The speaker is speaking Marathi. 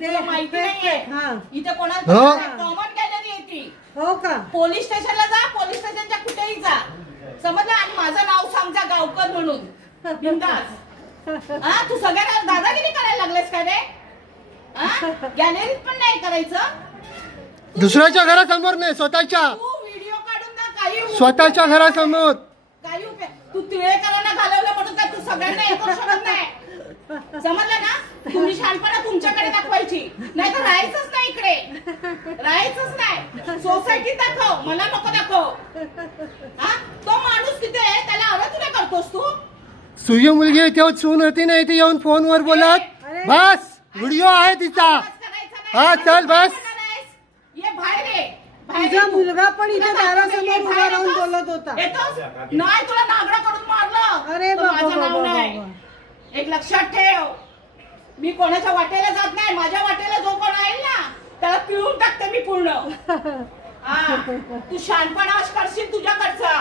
तुला माहिती नाहीये इथे कोणाला हो. कॉमन गॅलरी आहे ती. हो का? पोलीस स्टेशनला जा, पोलीस स्टेशनच्या कुठेही जा, समजलं. आणि माझं नाव सांग जा गावकर म्हणून, बिनधास्त. हा, तू सगळ्यांना दादागिरी करायला लागलेस का रे? गॅलरीत पण नाही करायचं. दुसऱ्याच्या घरासमोर नाही, स्वतःच्या तू व्हिडिओ काढून ना, काही स्वतःच्या घरासमोर. काही उपयोग. तू टिळेकरांना घालवलं म्हणून काय तू सगळ्यांना हे करू शकत नाही, समजलं ना. तुम्ही शहाणपणा तुमच्याकडे दाखवायची, नाही तर राहायचंच नाही इकडे, राहायचंच नाही. सोसायटीत दाखव, मला नको दाखव. हा, तो माणूस तिथे आहे, त्याला हवं तुला करतोस तू. सुय मुलगी इथे सून होती ना, इथे येऊन फोनवर बोलत. बस व्हिडिओ आहे तिचा. हा चल बस. ये बाहेर ये. तुझा मुलगा पण इथे दारासमोर उभा राहून बोलत होता. येतोस? नाही, तुला नागडा करून मारलं. अरे तर बाबा माझं नाव बाबा नाही. बाबा. एक लक्षात ठेव, मी कोणाच्या वाटेला जात नाही. माझ्या वाटेला जो कोण येईल ना, त्याला पिळून टाकते मी पूर्ण. हा, तू शहाणपणा करशील तुझ्याकडचा.